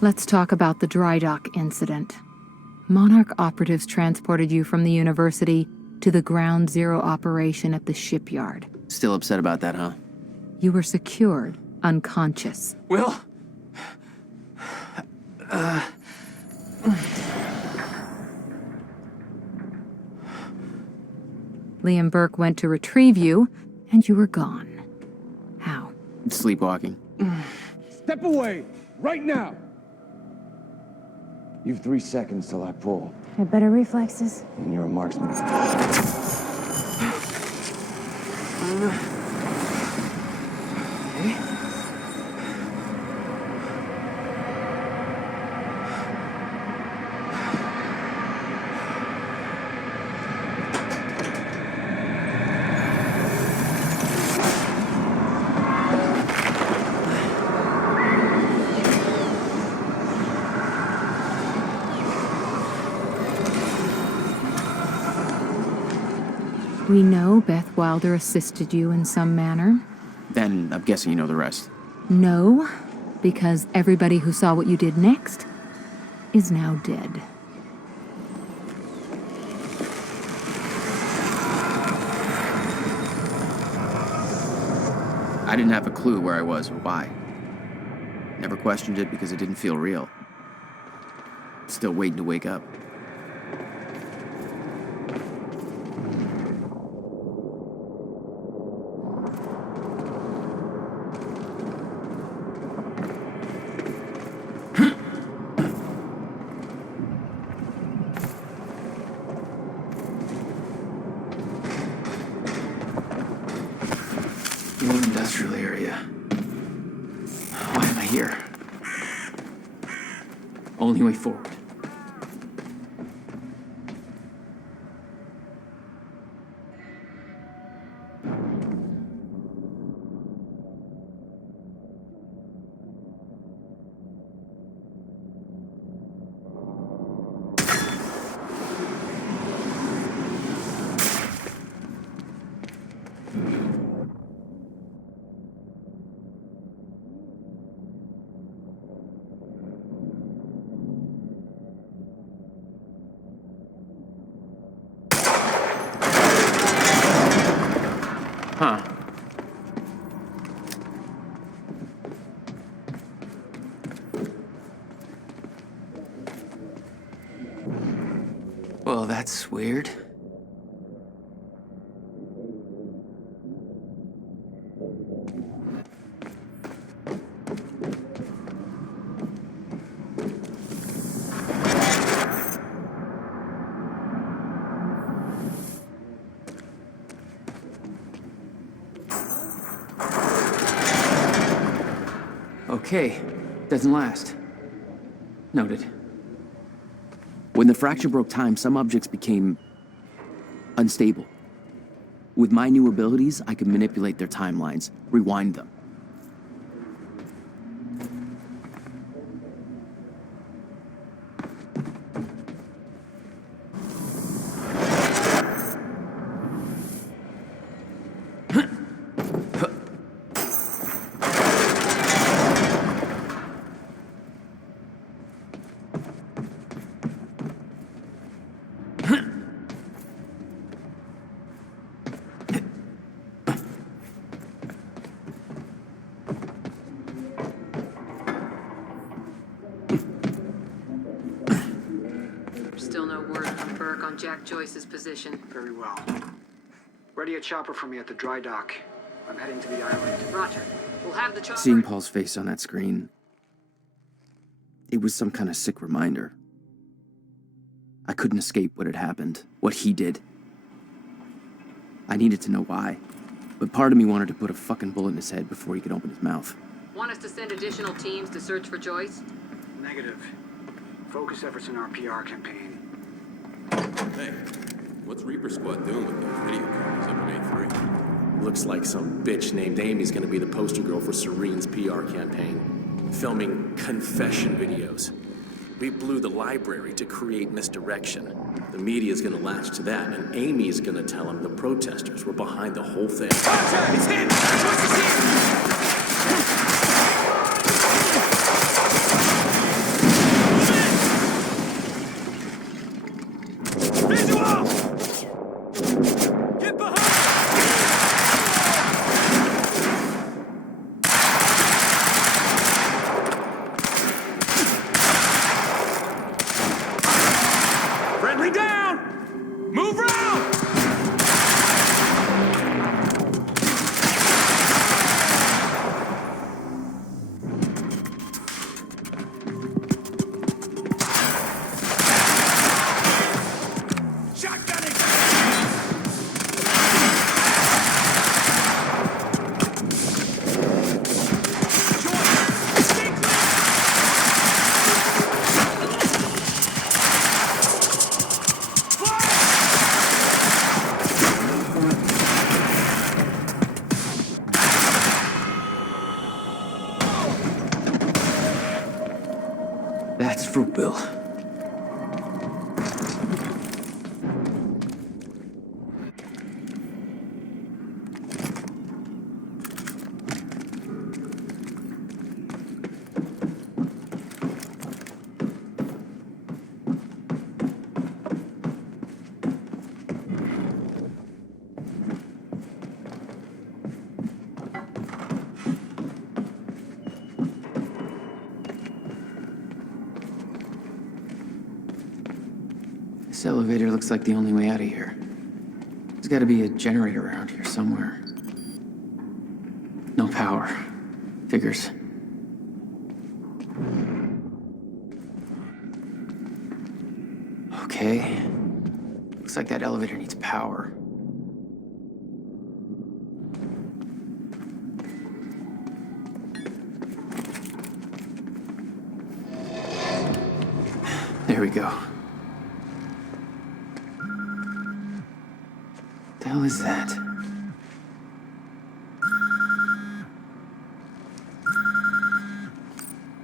Let's talk about the dry dock incident. Monarch operatives transported you from the university to the Ground Zero operation at the shipyard. Still upset about that, huh? You were secured, unconscious. Will? Liam Burke went to retrieve you, and you were gone. How? Sleepwalking. Step away! Right now! You've 3 seconds till I pull. Have better reflexes. And you're a marksman. We know Beth Wilder assisted you in some manner. Then I'm guessing you know the rest. No, because everybody who saw what you did next is now dead. I didn't have a clue where I was or why. Never questioned it because it didn't feel real. Still waiting to wake up. Industrial area. Why am I here? Only way forward. Huh. Well, that's weird. Okay, doesn't last. Noted. When the fracture broke time, some objects became unstable. With my new abilities, I could manipulate their timelines, rewind them. Still no word from Burke on Jack Joyce's position. Very well. Ready a chopper for me at the dry dock. I'm heading to the island. Roger. We'll have the chopper. Seeing Paul's face on that screen, it was some kind of sick reminder. I couldn't escape what had happened, what he did. I needed to know why, but part of me wanted to put a fucking bullet in his head before he could open his mouth. Want us to send additional teams to search for Joyce? Negative. Focus efforts in our PR campaign. Hey, what's Reaper Squad doing with those video cameras up in A3? Looks like some bitch named Amy's gonna be the poster girl for Serene's PR campaign. Filming confession videos. We blew the library to create misdirection. The media's gonna latch to that, and Amy's gonna tell him the protesters were behind the whole thing. Roger! It's him! Choice is here! Visual! Get behind! Friendly down! Move round! Shotgunning! Join! Stay clear! That's Fruitville. This elevator looks like the only way out of here. There's gotta be a generator around here somewhere. No power. Figures. Okay. Looks like that elevator needs power. There we go. The hell is that?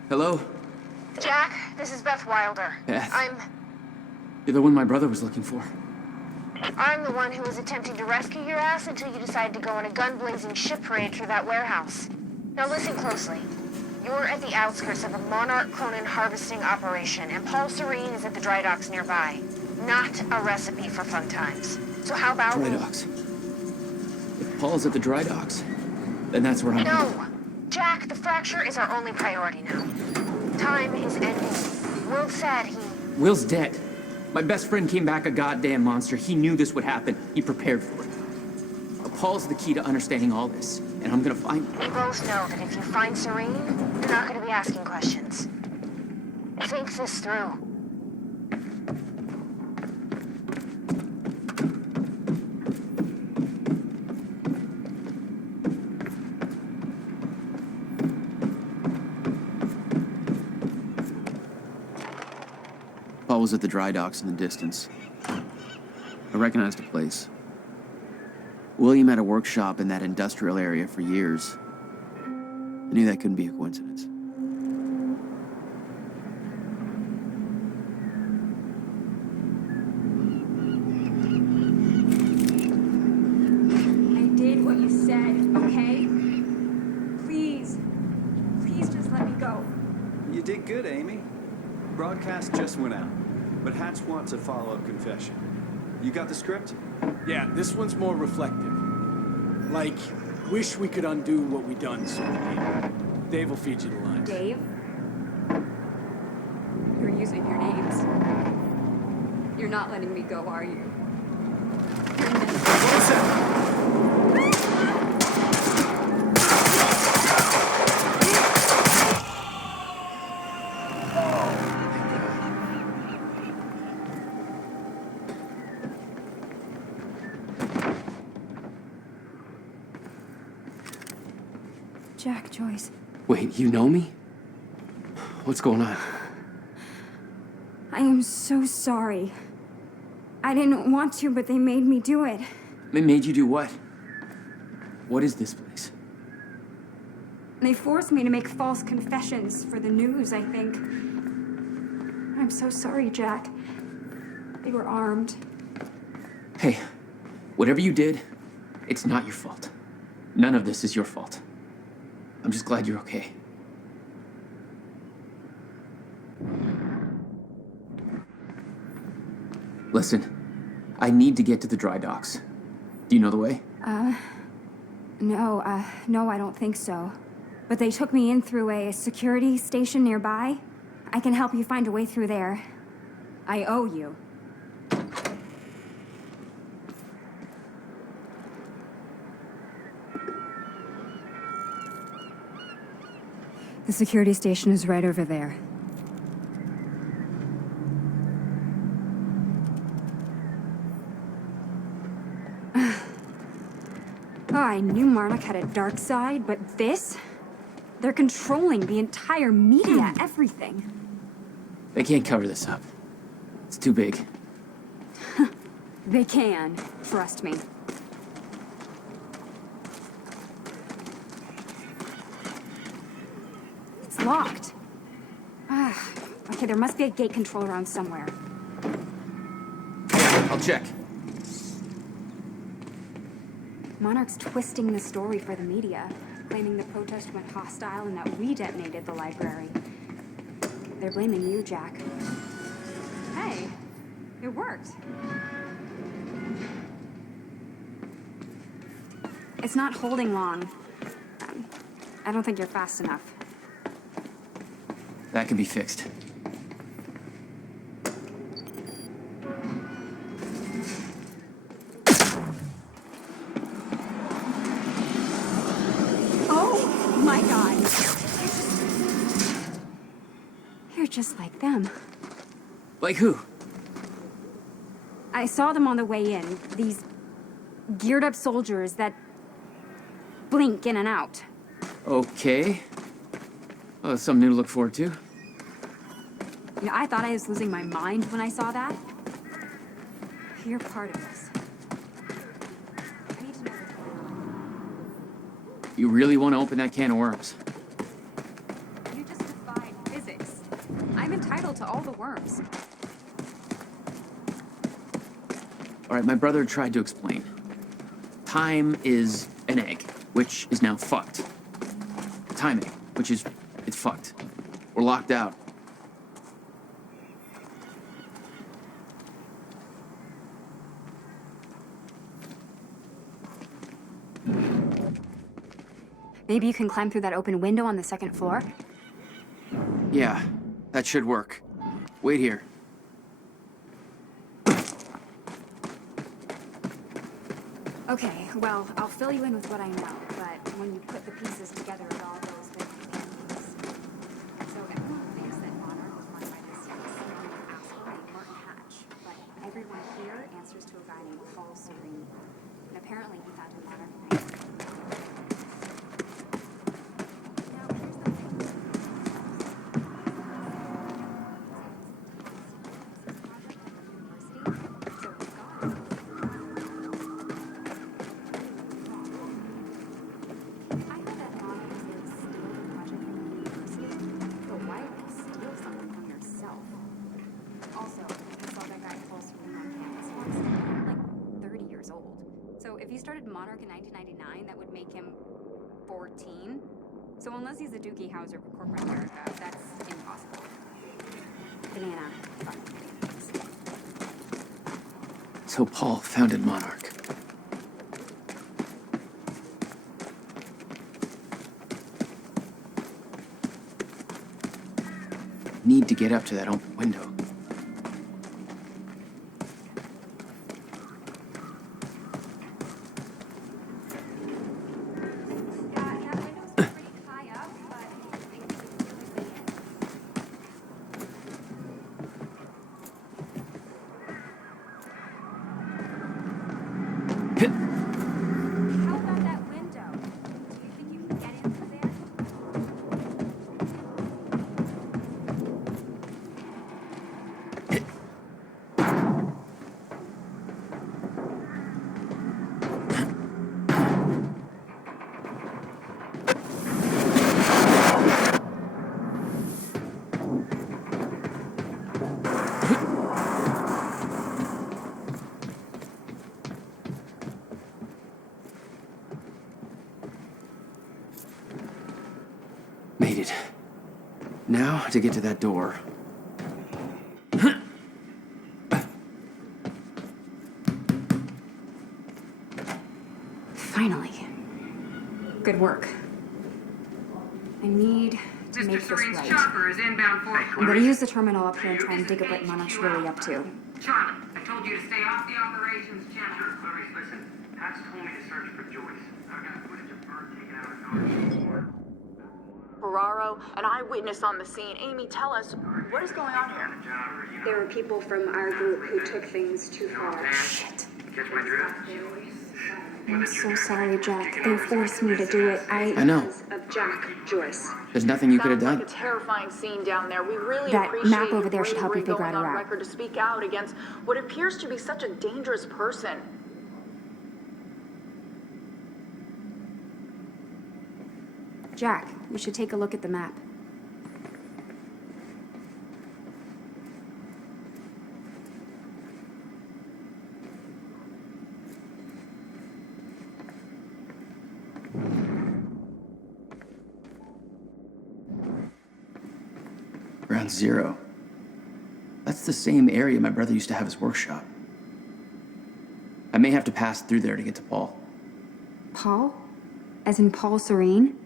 Hello? Jack, this is Beth Wilder. Beth? I'm You're the one my brother was looking for. the one who was attempting to rescue your ass until you decided to go on a gun-blazing shit parade through that warehouse. Now listen closely. You're at the outskirts of a Monarch Cronin harvesting operation, and Paul Serene is at the dry docks nearby. Not a recipe for fun times. So how about... Dry docks. If Paul's at the dry docks, then that's where I'm... No! Jack, the fracture is our only priority now. Time is ending. Will said he... Will's dead. My best friend came back a goddamn monster. He knew this would happen. He prepared for it. Paul's the key to understanding all this, and I'm gonna find him. We both know that if you find Serene, you're not gonna be asking questions. Think this through. Paul was at the dry docks in the distance. I recognized the place. William had a workshop in that industrial area for years. I knew that couldn't be a coincidence. I did what you said, okay? Please. Please just let me go. You did good, Amy. Broadcast just went out, but Hatch wants a follow-up confession. You got the script? Yeah, this one's more reflective. Like, wish we could undo what we done sort of thing. Dave will feed you the lines. Dave? You're using your names. You're not letting me go, are you? What is that? Jack Joyce. Wait, you know me? What's going on? I am so sorry. I didn't want to, but they made me do it. They made you do what? What is this place? They forced me to make false confessions for the news, I think. I'm so sorry, Jack. They were armed. Hey, whatever you did, it's not your fault. None of this is your fault. I'm just glad you're okay. Listen, I need to get to the dry docks. Do you know the way? No, I don't think so. But they took me in through a security station nearby. I can help you find a way through there. I owe you. The security station is right over there. Oh, I knew Monarch had a dark side, but this? They're controlling the entire media, everything. They can't cover this up. It's too big. They can, trust me. It's locked. Okay, there must be a gate control around somewhere. I'll check. Monarch's twisting the story for the media, claiming the protest went hostile and that we detonated the library. They're blaming you, Jack. Hey, it worked. It's not holding long. I don't think you're fast enough. That can be fixed. Oh my God. You're just like them. Like who? I saw them on the way in. These geared up soldiers that blink in and out. Okay. Well, that's something new to look forward to. You know, I thought I was losing my mind when I saw that. You're part of this. I need to know what's going on. You really want to open that can of worms? You just defied physics. I'm entitled to all the worms. All right, my brother tried to explain. Time is an egg, which is now fucked. Time egg, which is, it's fucked. We're locked out. Maybe you can climb through that open window on the second floor? Yeah, that should work. Wait here. Okay, well, I'll fill you in with what I know, but when you put the pieces together, it all goes very confused. So everyone thinks that Monarch was run by this silly asshole named Martin Hatch, but everyone here answers to a guy named Paul Serene. And apparently he founded Monarch in 1999. Now, here's the thing. Monarch in 1999, that would make him 14. So unless he's a Doogie Howser for corporate America, that's impossible. Banana. So Paul founded Monarch. Need to get up to that open window. How about that window? Do you think you can get in through there? to get to that door. Finally. Good work. I need to make this right. Chopper is inbound for I'm gonna use the terminal up here and try and dig up what Monarch's really up to. Charlie, I told you to stay off the operations channel. Clarice, listen. Pat's told me to search for Joyce. I've got footage of Bert taken out of Norwich. Ferraro, an eyewitness on the scene. Amy, tell us, what is going on here? There were people from our group who took things too far. Shit. Catch my drift? I'm so sorry, Jack. They forced me to do it. I know. Because of Jack Joyce. There's nothing you could have Sounds done. like a terrifying scene down there. We really That appreciate map over there you should help you bravery figure out going a on route. record to speak out against what appears to be such a dangerous person. Jack, you should take a look at the map. Ground Zero. That's the same area my brother used to have his workshop. I may have to pass through there to get to Paul. Paul? As in Paul Serene?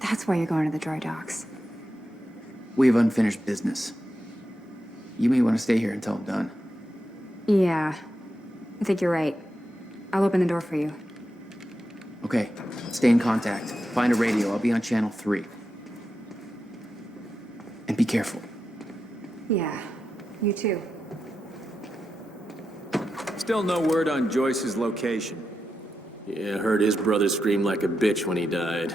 That's why you're going to the dry docks. We have unfinished business. You may want to stay here until I'm done. Yeah, I think you're right. I'll open the door for you. Okay, stay in contact. Find a radio. I'll be on channel 3. And be careful. Yeah, you too. Still no word on Joyce's location. Yeah, I heard his brother scream like a bitch when he died.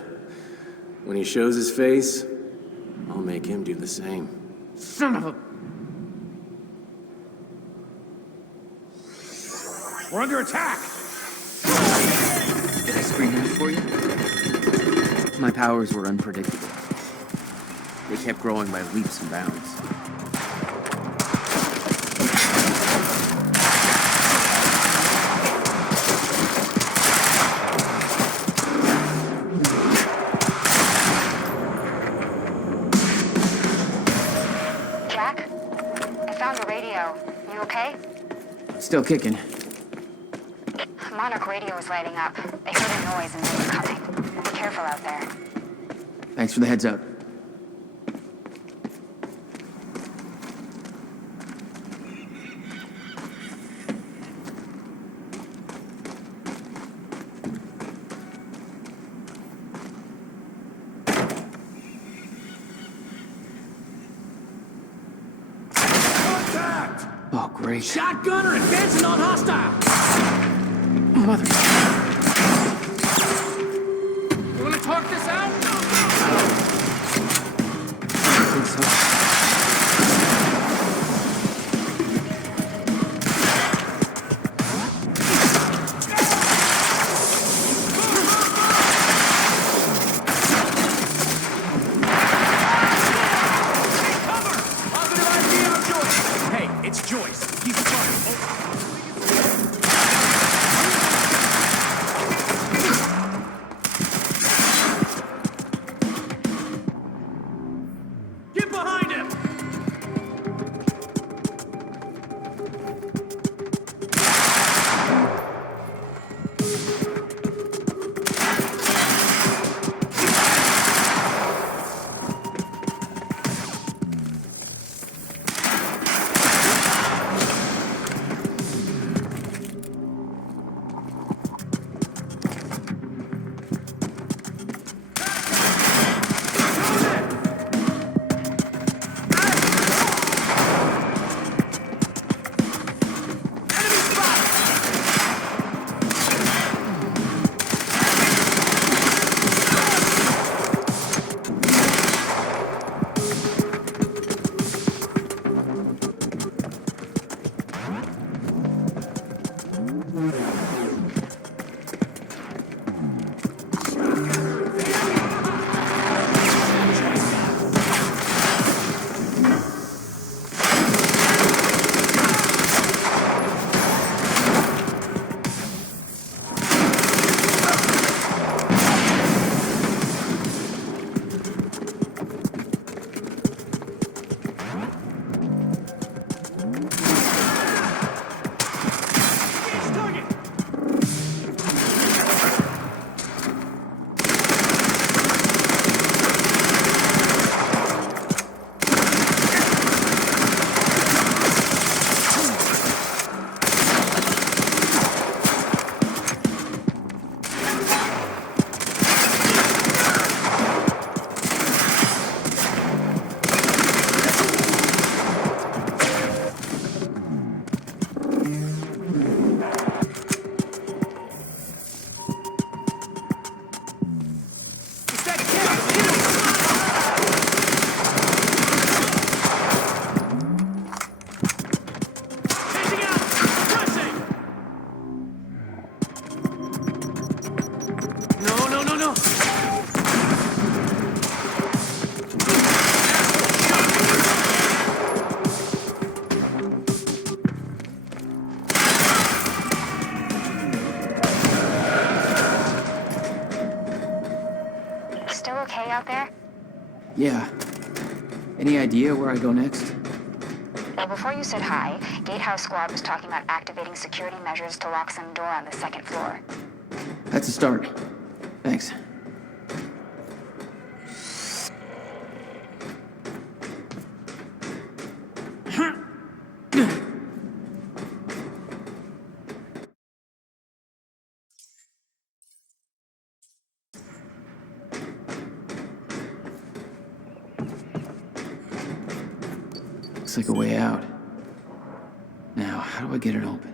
When he shows his face, I'll make him do the same. Son of a... We're under attack! Did I screen that for you? My powers were unpredictable. They kept growing by leaps and bounds. Jack? I found a radio. You okay? Still kicking. Monarch radio is lighting up. They heard a noise and they were coming. Be careful out there. Thanks for the heads up. Oh, great. Shotgunner advancing on hostile! Mother... You wanna talk this out? I think so. Get behind him! Yeah. Any idea where I go next? Well, before you said hi, Gatehouse Squad was talking about activating security measures to lock some door on the second floor. That's a start. Thanks. Looks like a way out. Now, how do I get it open?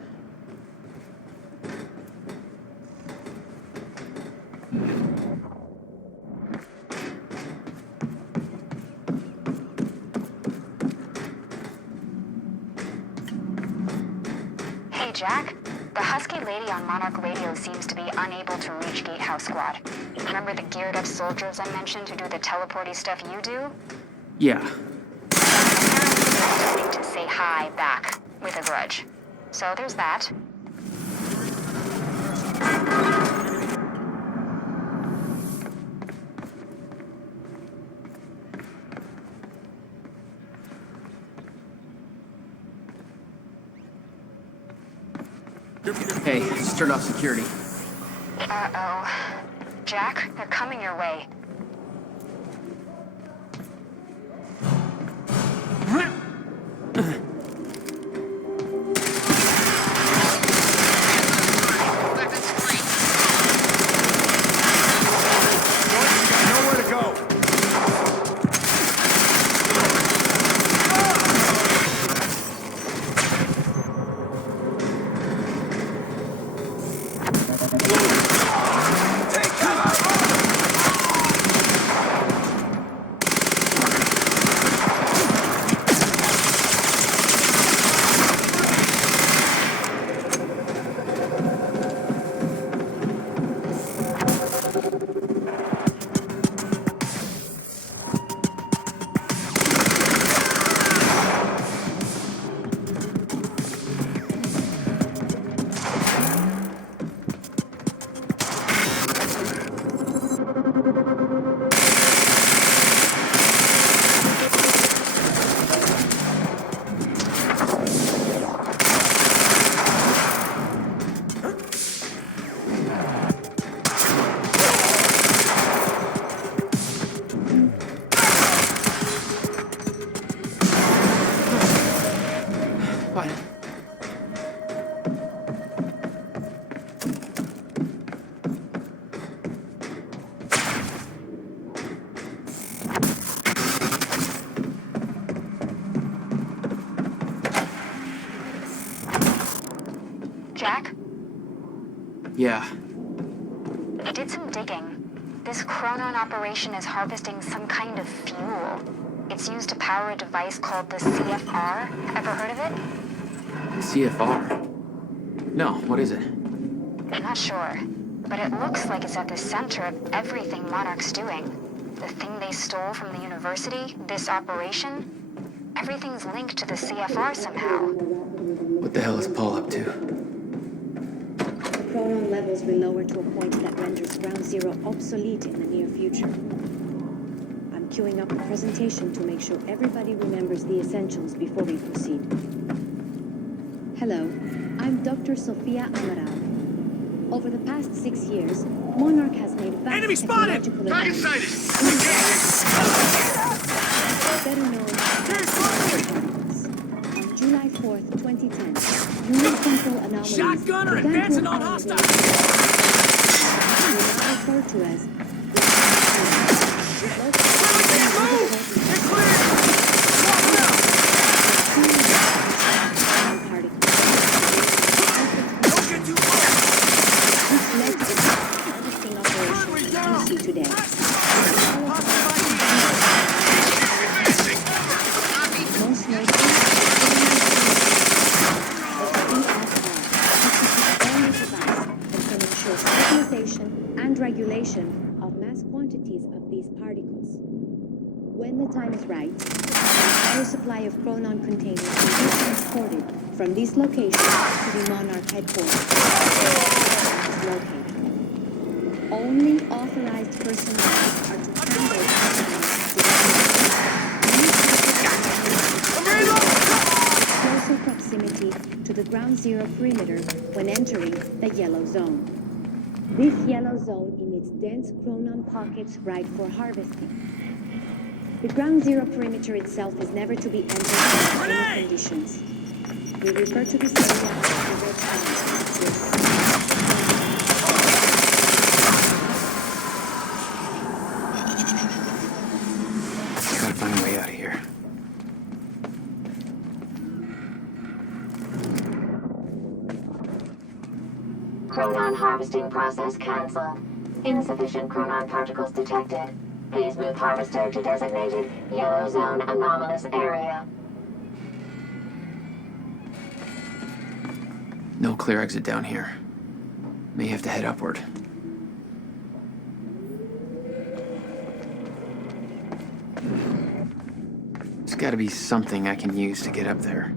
Hey, Jack. The husky lady on Monarch Radio seems to be unable to reach Gatehouse Squad. Remember the geared-up soldiers I mentioned who do the teleporty stuff you do? Yeah. Apparently to say hi back with a grudge. So there's that. Hey, just turned off security. Uh-oh. Jack, they're coming your way. Nowhere to go. What? Jack? Yeah. I did some digging. This Chronon operation is harvesting some kind of fuel. It's used to power a device called the CFR. Ever heard of it? CFR? No, what is it? I'm not sure, but it looks like it's at the center of everything Monarch's doing. The thing they stole from the university, this operation, everything's linked to the CFR somehow. What the hell is Paul up to? The chronon levels will lower to a point that renders Ground Zero obsolete in the near future. I'm queuing up a presentation to make sure everybody remembers the essentials before we proceed. Hello, I'm Dr. Sofia Amaral. Over the past 6 years, Monarch has made vast technological advances. Better known as particles. On July 4th, 2010, unique anomalies Shotgunner advancing on hostile. Now referred to as today. Most notably, can ensure stabilization and regulation of mass quantities of these particles. When the time is right, an entire supply of Chronon containers will be transported from these locations to the Monarch headquarters. Located. Only authorized personnel are to handle ground zero perimeter when entering the yellow zone. This yellow zone emits dense chronon pockets ripe for harvesting. The ground zero perimeter itself is never to be entered under any conditions. We refer to this area as the red zone. Gotta find a way out of here. Chronon harvesting process canceled. Insufficient chronon particles detected. Please move harvester to designated yellow zone anomalous area. No clear exit down here. May have to head upward. There's gotta be something I can use to get up there.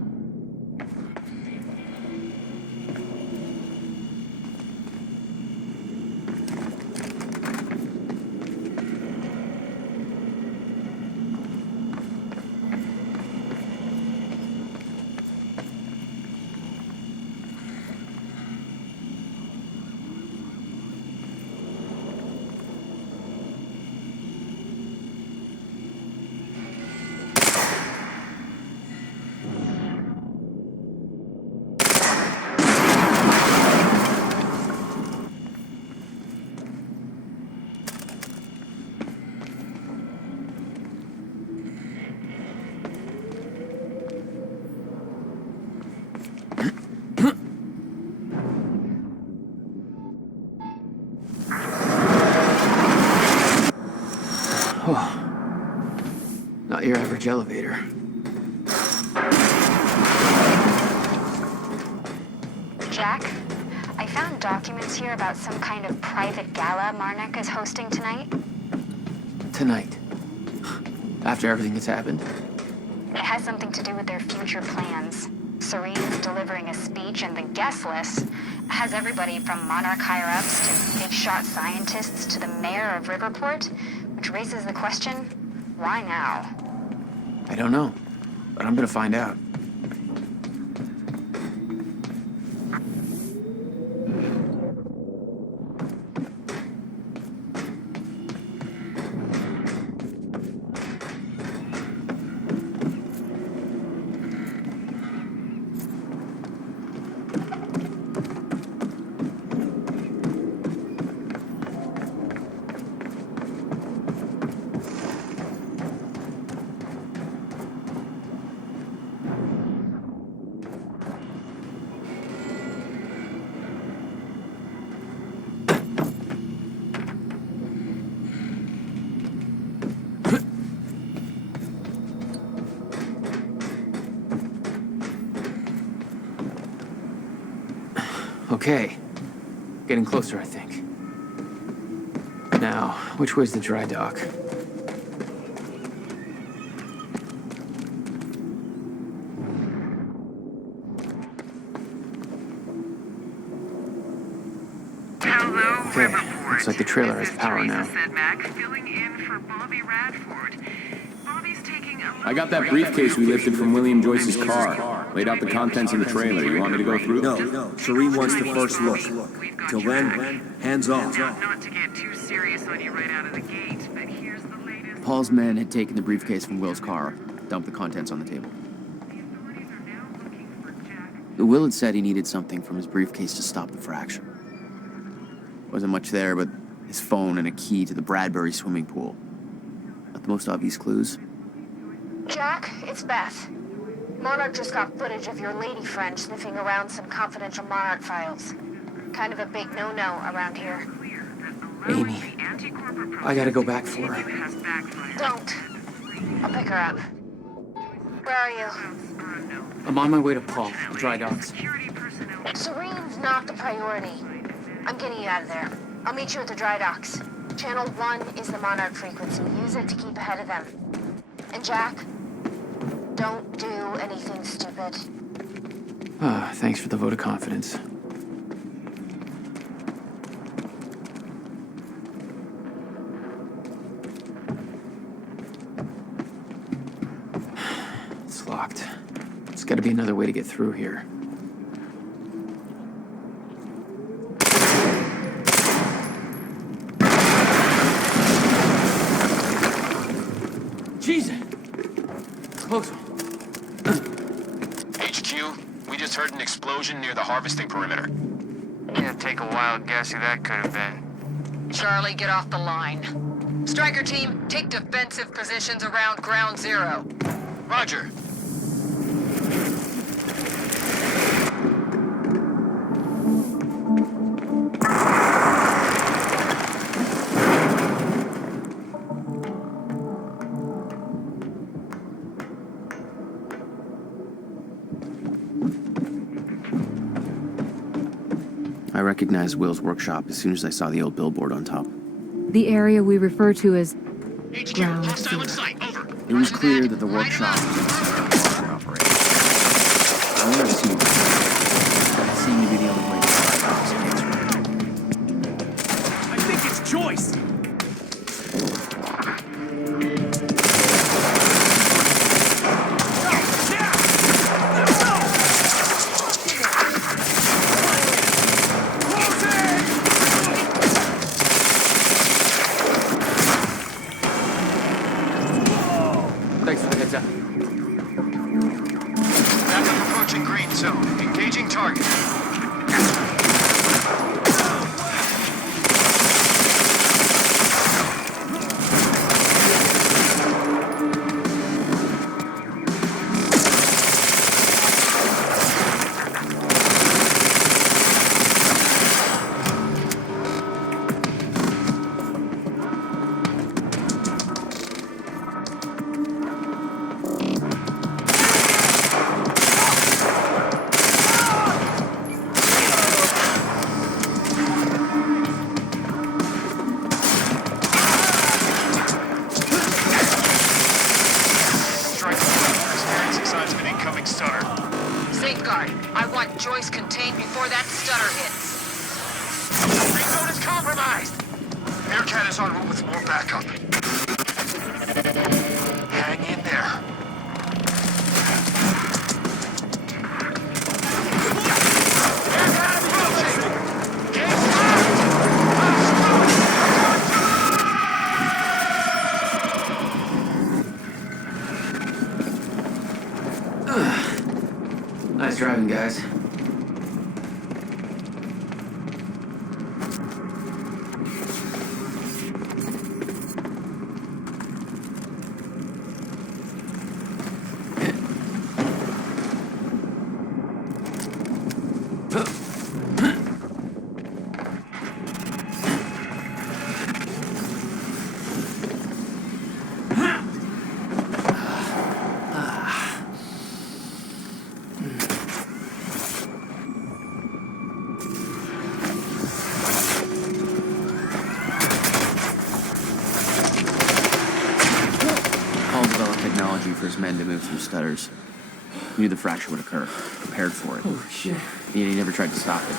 Not your average elevator. Jack, I found documents here about some kind of private gala Marnik is hosting tonight. Tonight. After everything that's happened. It has something to do with their future plans. Serene's delivering a speech, and the guest list has everybody from Monarch higher-ups to big-shot scientists to the mayor of Riverport, which raises the question, why now? I don't know, but I'm gonna find out. Okay. Getting closer, I think. Now, which way's the dry dock? Hello, Okay, Riverport. looks like the trailer has power now. Sedmak filling in for Bobby Radford. Bobby's taking a I got that briefcase we lifted from William Joyce's car. Laid out the contents in the trailer. You want me to go through? No. Serene wants the first look. Till then, hands off. Not to get too serious on you right out of the gate, but here's the latest. Paul's men had taken the briefcase from Will's car, dumped the contents on the table. Will had said he needed something from his briefcase to stop the fracture. Wasn't much there, but his phone and a key to the Bradbury swimming pool. Not the most obvious clues. Jack, it's Beth. Monarch just got footage of your lady friend sniffing around some confidential Monarch files. Kind of a big no-no around here. Amy, I gotta go back for her. Don't. I'll pick her up. Where are you? I'm on my way to Paul, dry docks. Serene's not the priority. I'm getting you out of there. I'll meet you at the dry docks. Channel 1 is the Monarch frequency. Use it to keep ahead of them. And Jack, don't do anything stupid. Thanks for the vote of confidence. It's locked. There's gotta be another way to get through here. HQ. We just heard an explosion near the harvesting perimeter. Yeah, take a wild guess who that could have been. Charlie, get off the line. Striker team, take defensive positions around Ground Zero. Roger. I recognized Will's workshop as soon as I saw the old billboard on top. The area we refer to as HQ, Ground hostile in Zero. sight, over. It was clear that the workshop was in the center of modern operation. I want to see that seemed to be the only way to find this answer. I think it's Joyce! Thanks for the heads up. Backup approaching green zone. Engaging target. Safeguard. I want Joyce contained before that stutter hits. Green zone is compromised. Bearcat is en route with more backup. Hang in there. Bearcat approaching. Case Nice driving, guys. Paul developed technology for his men to move through stutters. He knew the fracture would occur, prepared for it. Oh, shit. And he never tried to stop it.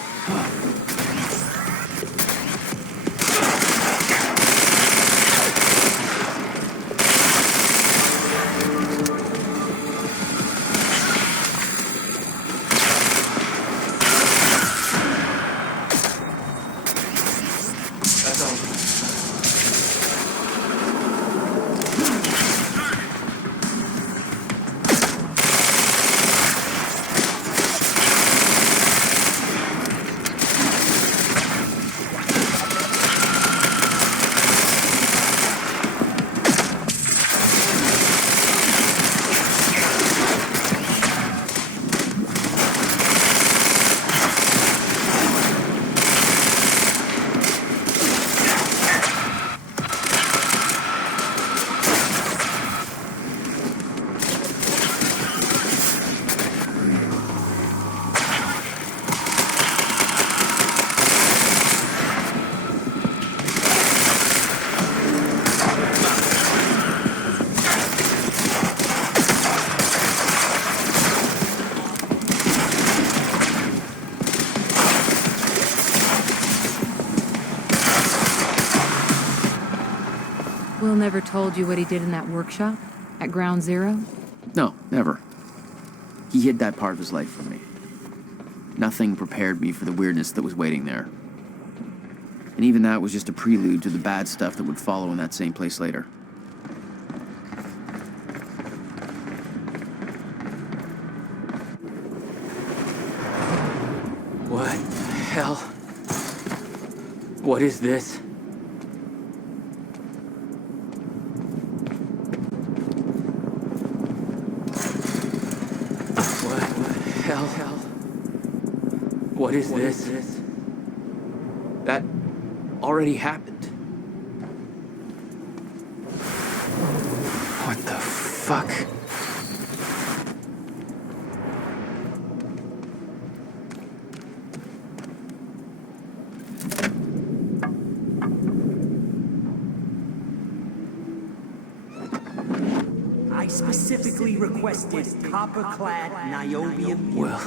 Will never told you what he did in that workshop at Ground Zero? No, never. He hid that part of his life from me. Nothing prepared me for the weirdness that was waiting there. And even that was just a prelude to the bad stuff that would follow in that same place later. hell? What is this? Hell. What is this? That already happened. What the fuck? I specifically requested copper-clad Niobium. Well.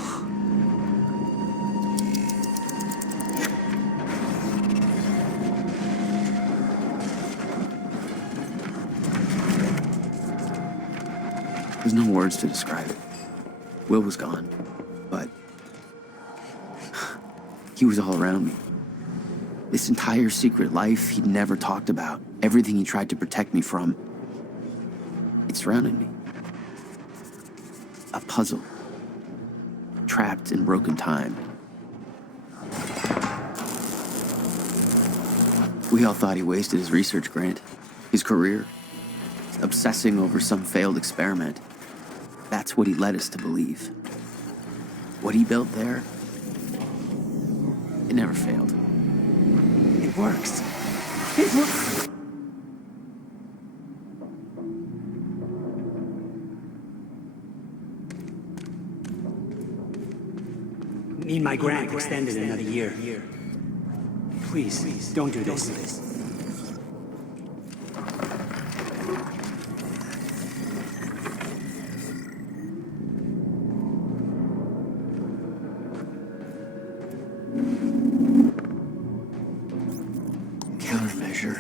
There's no words to describe it. Will was gone, but he was all around me. This entire secret life he'd never talked about, everything he tried to protect me from, it surrounded me. A puzzle, trapped in broken time. We all thought he wasted his research grant, his career, obsessing over some failed experiment. That's what he led us to believe. What he built there, it never failed. It works. It works. Need my grant extended another year. Please, don't do this. Countermeasure.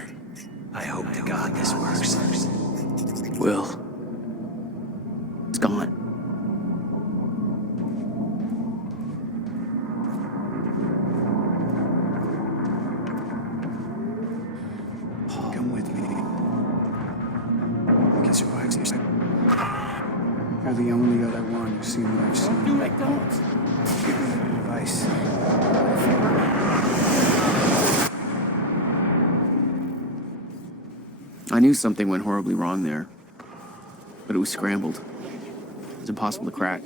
I hope to God this works. Will. It's gone. Come with me. I guess you're right. You're the only other one who's seen what I've seen. Do it, don't. Give me that advice. I knew something went horribly wrong there, but it was scrambled. It was impossible to crack.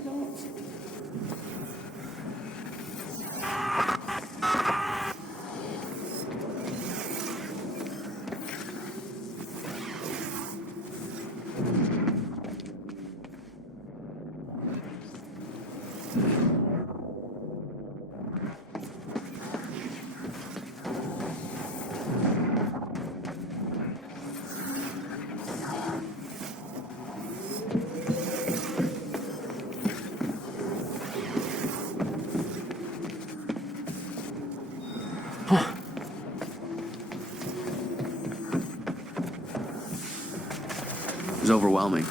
It was overwhelming.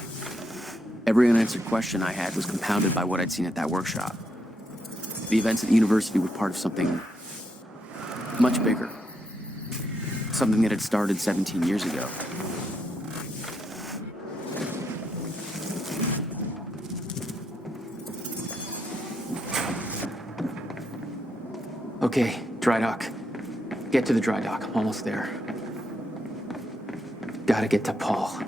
Every unanswered question I had was compounded by what I'd seen at that workshop. The events at the university were part of something much bigger. Something that had started 17 years ago. Okay, dry dock. Get to the dry dock. I'm almost there. Gotta get to Paul.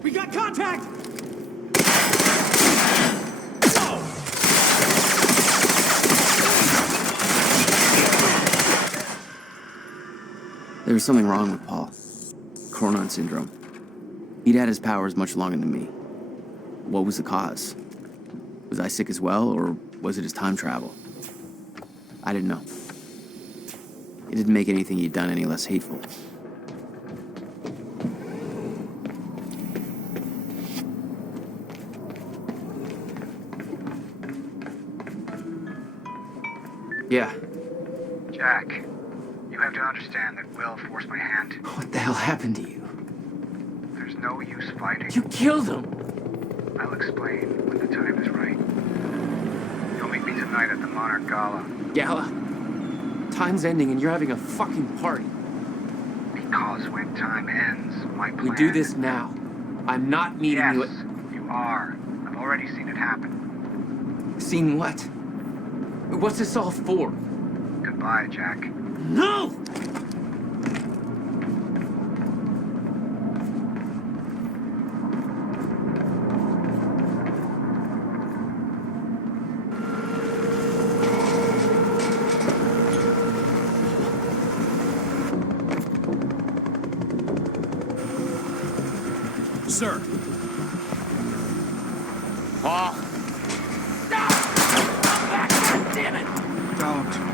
We got contact! There was something wrong with Paul. Chronon syndrome. He'd had his powers much longer than me. What was the cause? Was I sick as well, or was it his time travel? I didn't know. It didn't make anything he'd done any less hateful. Yeah. Jack, you have to understand that Will forced my hand. What the hell happened to you? There's no use fighting. You killed him! I'll explain when the time is right. You'll meet me tonight at the Monarch Gala. Gala? Time's ending and you're having a fucking party. Because when time ends, my plan... We do this now. I'm not meeting you at... Yes, you are. I've already seen it happen. Seen what? What's this all for? Goodbye, Jack. No! Sir. Paul. Damn it! Don't.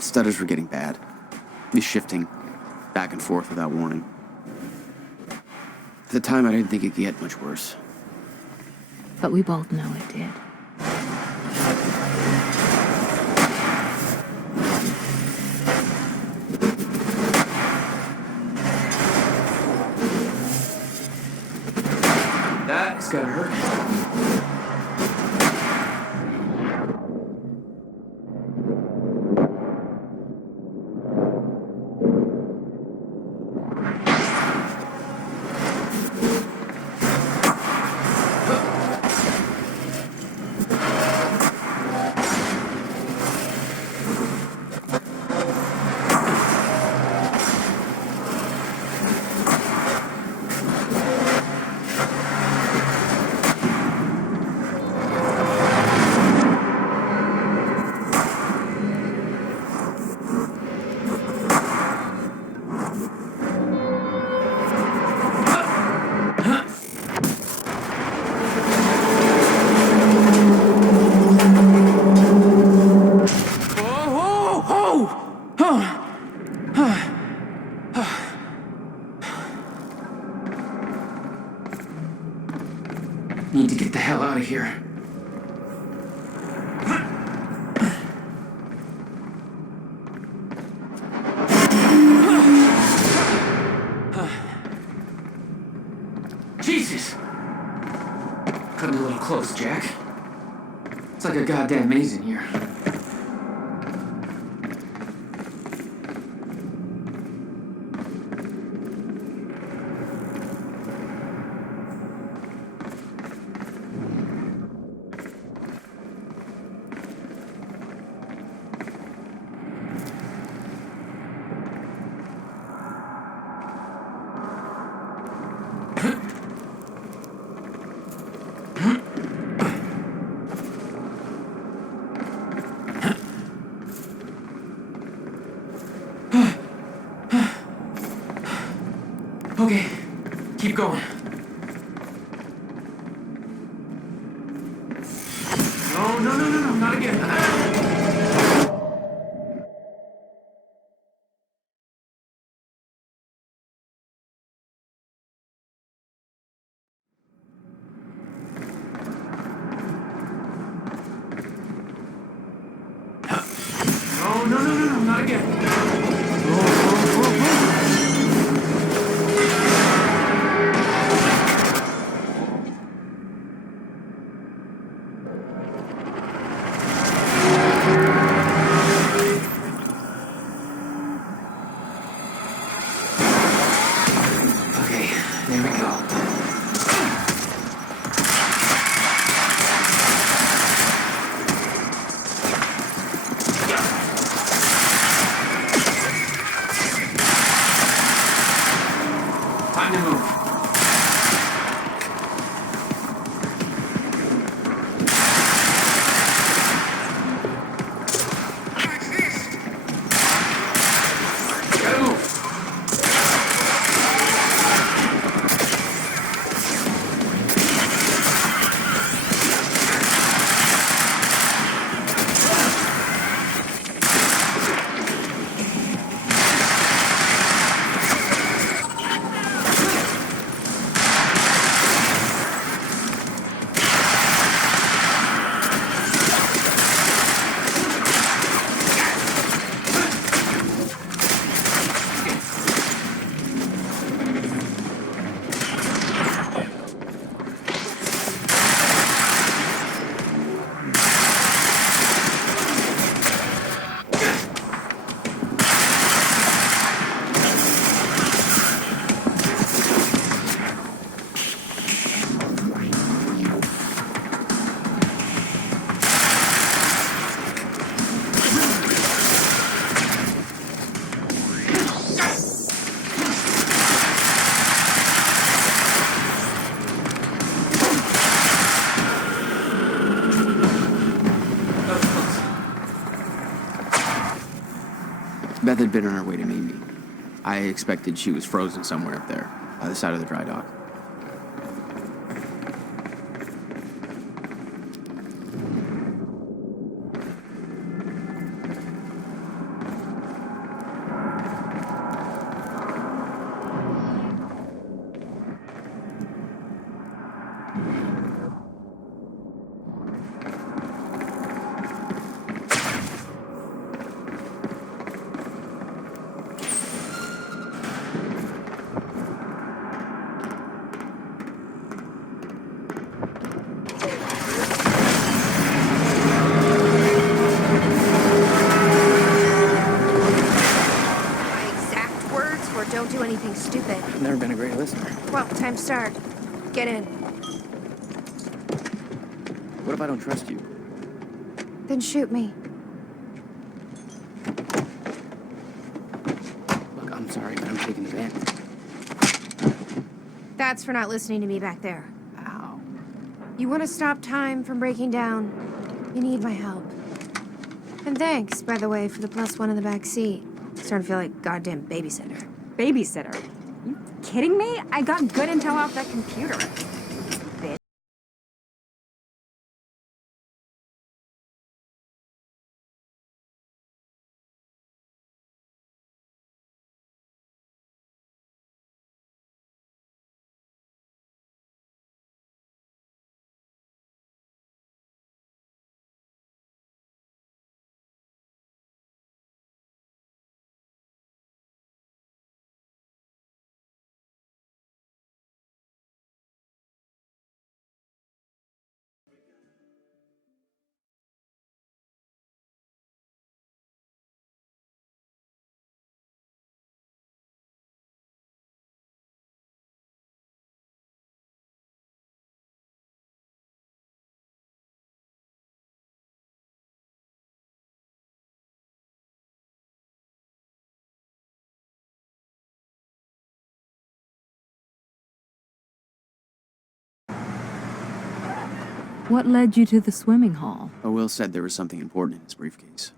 Stutters were getting bad. He's shifting back and forth without warning. At the time, I didn't think it could get much worse. But we both know it did. That's gotta hurt. Need to get the hell out of here. Jesus! Cutting a little close, Jack. It's like a goddamn maze in here. Okay, keep going. No, not again. No, not again. Beth had been on her way to meet me. I expected she was frozen somewhere up there, by the side of the dry dock. Don't do anything stupid. I've never been a great listener. Well, time to start. Get in. What if I don't trust you? Then shoot me. Look, I'm sorry, but I'm taking the van. That's for not listening to me back there. Ow. You want to stop time from breaking down? You need my help. And thanks, by the way, for the +1 in the back seat. Starting to feel like goddamn babysitter. Babysitter? You kidding me? I got good intel off that computer. Bitch. What led you to the swimming hall? Will said there was something important in his briefcase.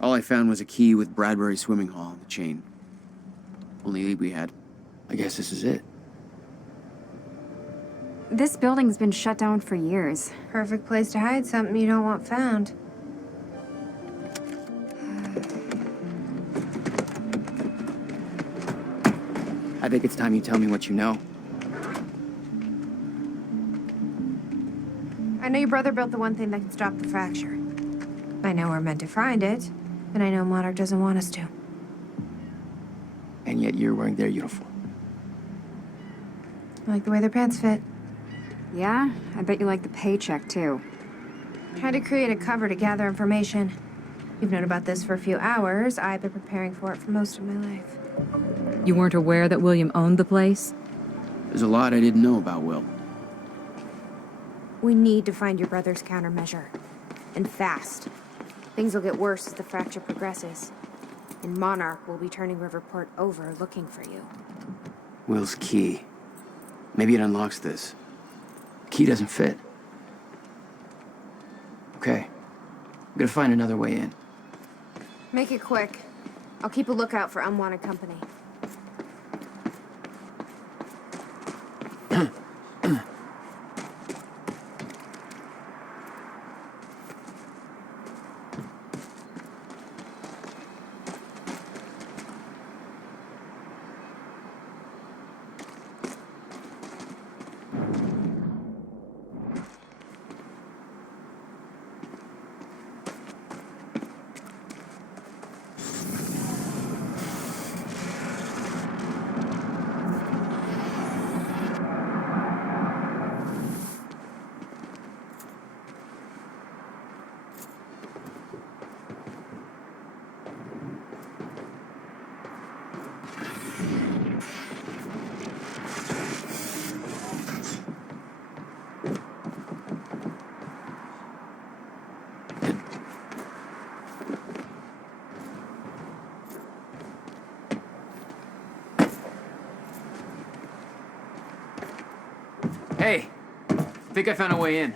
All I found was a key with Bradbury Swimming Hall on the chain. Only lead we had. I guess this is it. This building's been shut down for years. Perfect place to hide something you don't want found. I think it's time you tell me what you know. I know your brother built the one thing that can stop the fracture. I know we're meant to find it, and I know Monarch doesn't want us to. And yet you're wearing their uniform. I like the way their pants fit. Yeah? I bet you like the paycheck, too. Tried to create a cover to gather information. You've known about this for a few hours. I've been preparing for it for most of my life. You weren't aware that William owned the place? There's a lot I didn't know about Will. We need to find your brother's countermeasure. And fast. Things will get worse as the fracture progresses. And Monarch will be turning Riverport over looking for you. Will's key. Maybe it unlocks this. Key doesn't fit. Okay. I'm gonna find another way in. Make it quick. I'll keep a lookout for unwanted company. Hey! I think I found a way in.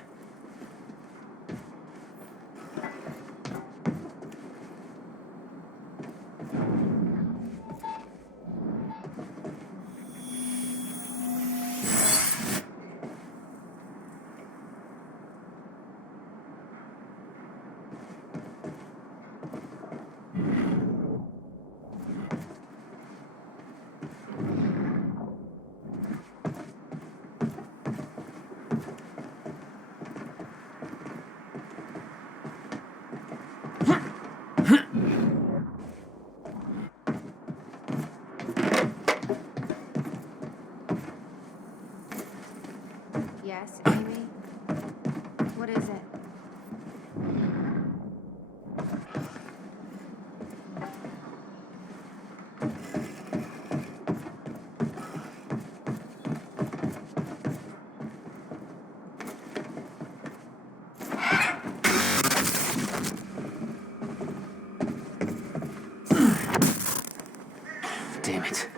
it.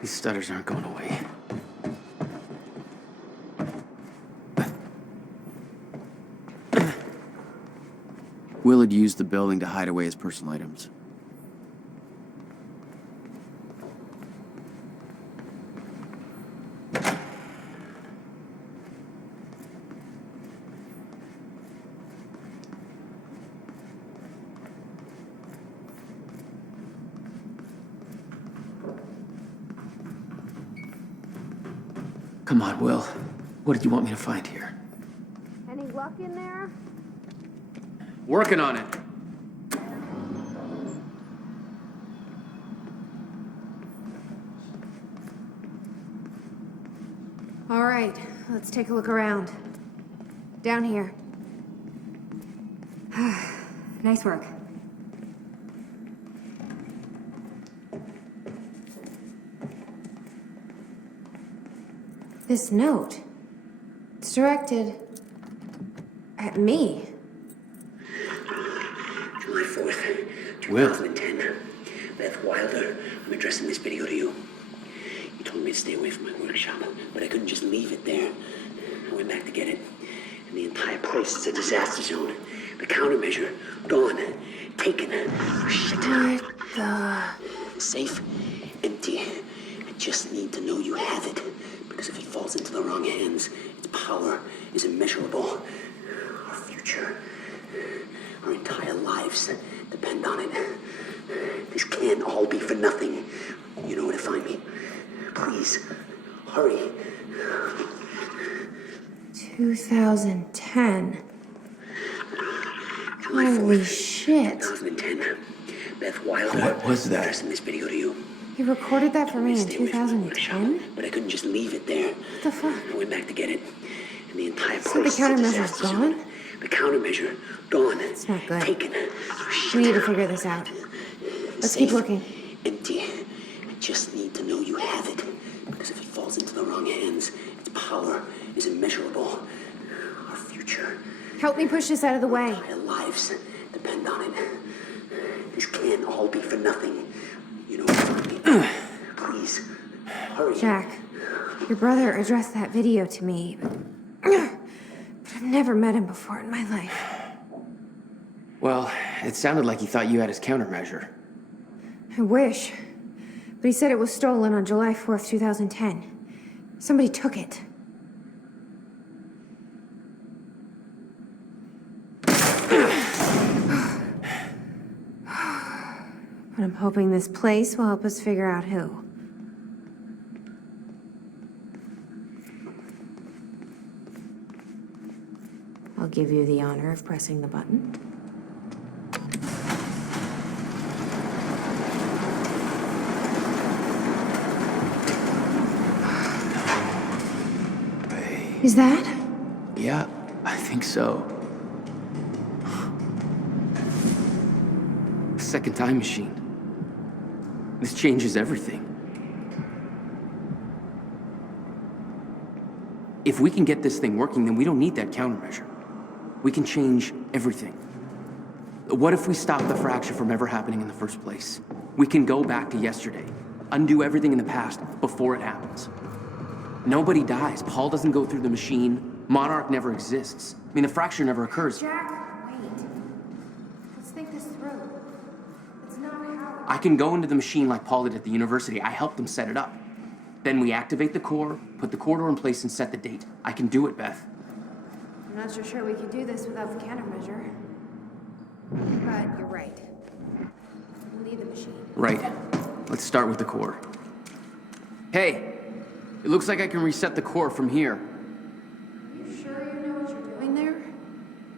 These stutters aren't going away. Will had used the building to hide away his personal items. Come on, Will. What did you want me to find here? Any luck in there? Working on it. All right, let's take a look around. Down here. Nice work. This note. It's directed at me. July 4th, Will. 2010. Beth Wilder, I'm addressing this video to you. You told me to stay away from my workshop, but I couldn't just leave it there. I went back to get it, and the entire place is a disaster zone. The countermeasure, gone, taken. Shit. What the... Safe, empty. I just need to know you have it, because if it falls into the wrong hands, its power is immeasurable. Our future, our entire lives depend on it. This can't all be for nothing. You know where to find me. Please, hurry. 2010. Holy shit. 2010. Beth Wilder. What was that? Addressing this video to you. You recorded that for me in Stay away from my workshop, 2010? but I couldn't just leave it there. What the fuck? I went back to get it, and the entire So the place is a countermeasure's disaster gone? zone. The countermeasure, gone. It's not good. Taken. We need to figure this out. Let's keep Safe, looking. Empty. I just need to know you have it, because if it falls into the wrong hands, its power is immeasurable. Our future, Help me push this out of the way. our lives depend on it. This can't all be for nothing. You know what I mean? Please, hurry. Jack, your brother addressed that video to me, but I've never met him before in my life. Well, it sounded like he thought you had his countermeasure. I wish. But he said it was stolen on July 4th, 2010. Somebody took it. But I'm hoping this place will help us figure out who. I'll give you the honor of pressing the button. Is that? Yeah, I think so. Second time machine. This changes everything. If we can get this thing working, then we don't need that countermeasure. We can change everything. What if we stop the fracture from ever happening in the first place? We can go back to yesterday, undo everything in the past before it happens. Nobody dies. Paul doesn't go through the machine. Monarch never exists. I mean, the fracture never occurs. Jack, wait. Let's think this through. It's not how... I can go into the machine like Paul did at the university. I helped them set it up. Then we activate the core, put the corridor in place, and set the date. I can do it, Beth. I'm not so sure we can do this without the countermeasure. But you're right. We'll need the machine. Right. Let's start with the core. Hey! It looks like I can reset the core from here. You sure you know what you're doing there?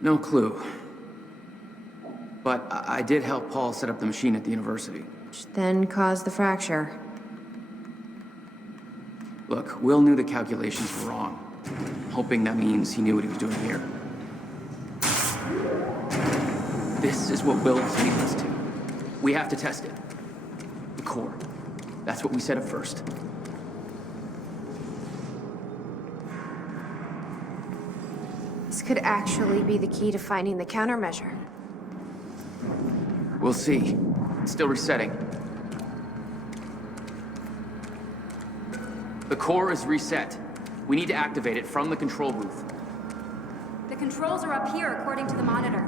No clue. But I did help Paul set up the machine at the university. Which then caused the fracture. Look, Will knew the calculations were wrong. I'm hoping that means he knew what he was doing here. This is what Will is leading us to. We have to test it. The core. That's what we set up first. This could actually be the key to finding the countermeasure. We'll see. It's still resetting. The core is reset. We need to activate it from the control booth. The controls are up here, according to the monitor.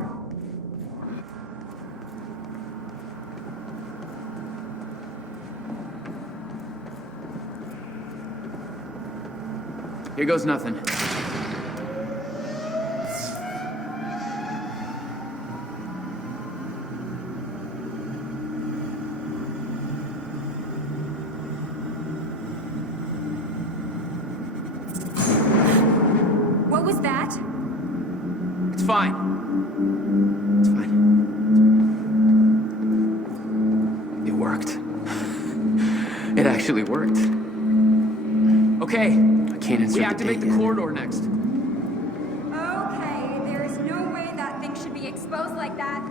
Here goes nothing. What was that? It's fine. It's fine. It worked. It actually worked. Okay. I can't insert We activate the corridor next. Okay, there is no way that thing should be exposed like that.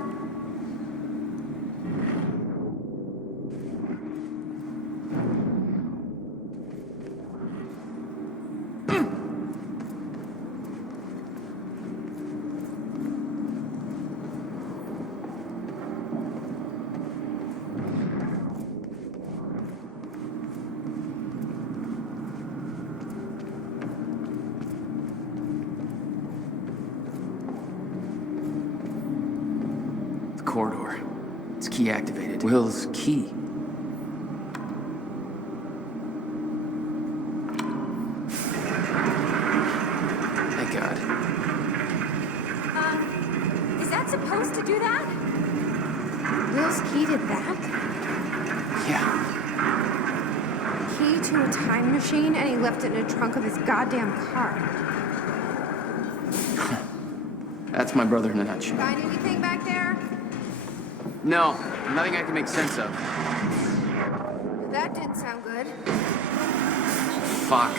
Corridor. It's key activated. Will's key. Thank God. Is that supposed to do that? Will's key did that? Yeah. Key to a time machine, and he left it in the trunk of his goddamn car. That's my brother in a nutshell. Find anything back there? No, nothing I can make sense of. That didn't sound good. Fuck.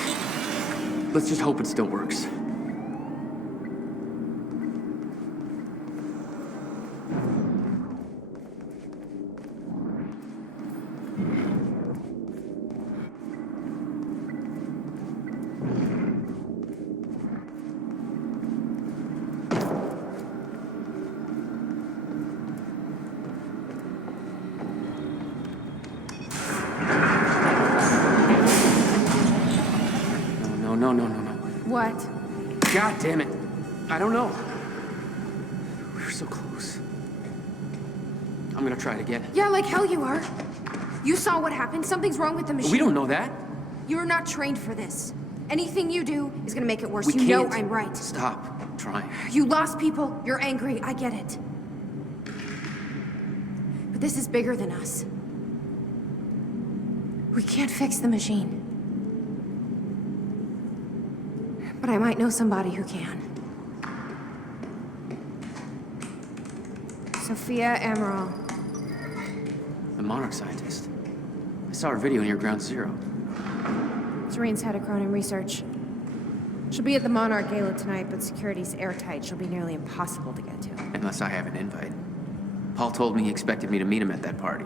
Let's just hope it still works. No. What? God damn it. I don't know. We were so close. I'm gonna try it again. Yeah, like hell you are. You saw what happened. Something's wrong with the machine. We don't know that. You're not trained for this. Anything you do is gonna make it worse. We You know can't. I'm right. Stop trying. You lost people. You're angry. I get it. But this is bigger than us. We can't fix the machine. But I might know somebody who can. Sophia Amaral. The Monarch scientist. I saw her video near Ground Zero. Serene's head of Cronin Research. She'll be at the Monarch Gala tonight, but security's airtight. She'll be nearly impossible to get to. Unless I have an invite. Paul told me he expected me to meet him at that party.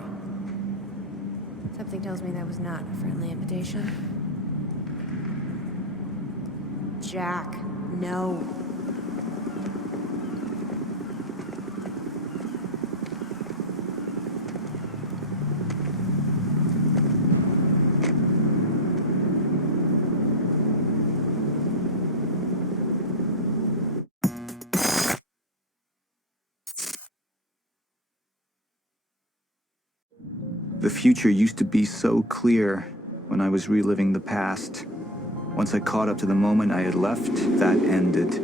Something tells me that was not a friendly invitation. Jack, no. The future used to be so clear when I was reliving the past. Once I caught up to the moment I had left, that ended.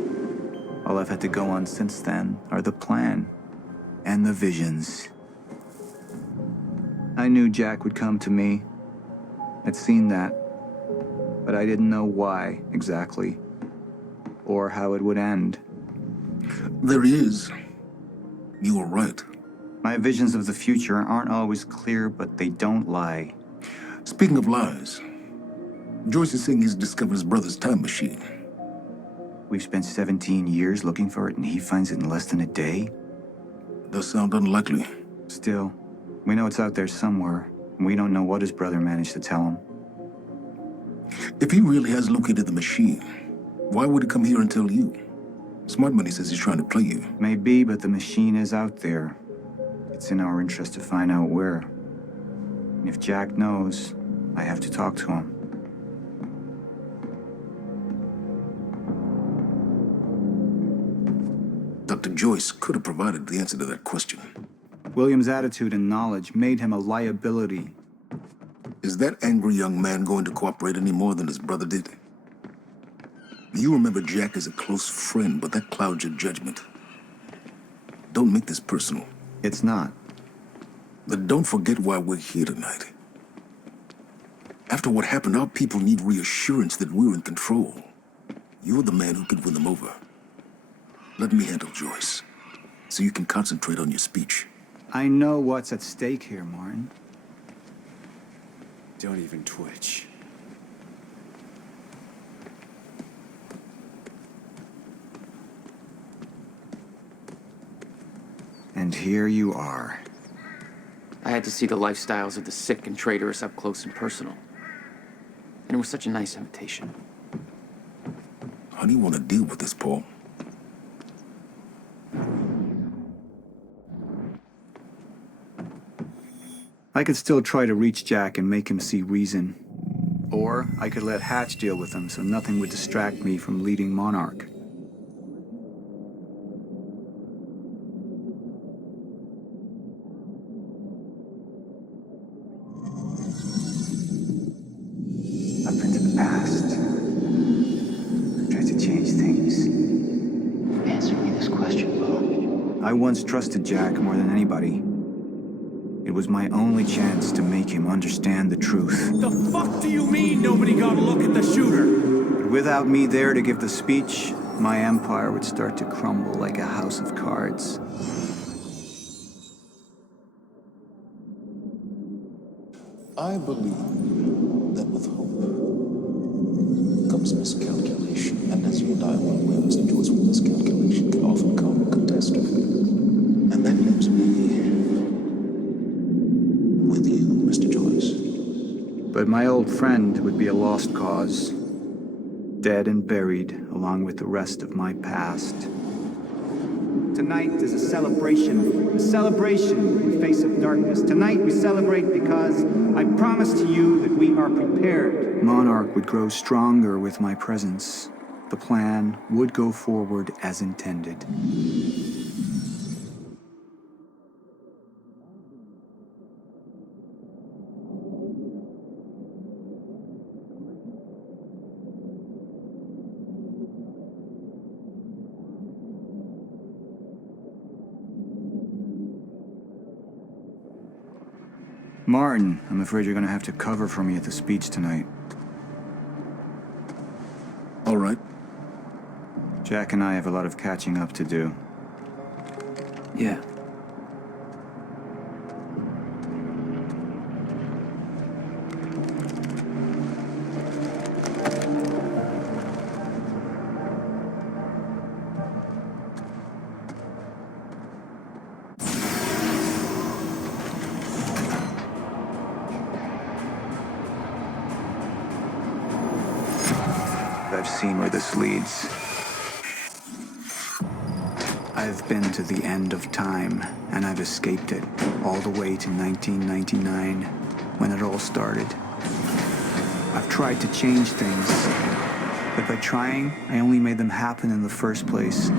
All I've had to go on since then are the plan and the visions. I knew Jack would come to me. I'd seen that, but I didn't know why exactly, or how it would end. There he is. You were right. My visions of the future aren't always clear, but they don't lie. Speaking of lies, Joyce is saying he's discovered his brother's time machine. We've spent 17 years looking for it, and he finds it in less than a day? Does sound unlikely. Still, we know it's out there somewhere, and we don't know what his brother managed to tell him. If he really has located the machine, why would he come here and tell you? Smart Money says he's trying to play you. Maybe, but the machine is out there. It's in our interest to find out where. And if Jack knows, I have to talk to him. Dr. Joyce could have provided the answer to that question. William's attitude and knowledge made him a liability. Is that angry young man going to cooperate any more than his brother did? You remember Jack as a close friend, but that clouds your judgment. Don't make this personal. It's not. But don't forget why we're here tonight. After what happened, our people need reassurance that we're in control. You're the man who could win them over. Let me handle Joyce, so you can concentrate on your speech. I know what's at stake here, Martin. Don't even twitch. And here you are. I had to see the lifestyles of the sick and traitorous up close and personal. And it was such a nice invitation. How do you want to deal with this, Paul? I could still try to reach Jack and make him see reason. Or I could let Hatch deal with him so nothing would distract me from leading Monarch. I've been to the past. I've tried to change things. Answer me this question, Bo. I once trusted Jack more than anybody. It was my only chance to make him understand the truth. The fuck do you mean nobody got a look at the shooter? But without me there to give the speech, my empire would start to crumble like a house of cards. I believe that with hope comes miscalculation. And as you and I are well aware, Mr. Joyce, with miscalculation can often come catastrophe. And that leaves me with you, Mr. Joyce. But my old friend would be a lost cause. Dead and buried, along with the rest of my past. Tonight is a celebration in face of darkness. Tonight we celebrate because I promise to you that we are prepared. Monarch would grow stronger with my presence. The plan would go forward as intended. Martin, I'm afraid you're gonna have to cover for me at the speech tonight. All right. Jack and I have a lot of catching up to do. Yeah. I've seen where this leads. I've been to the end of time, and I've escaped it, all the way to 1999, when it all started. I've tried to change things, but by trying, I only made them happen in the first place.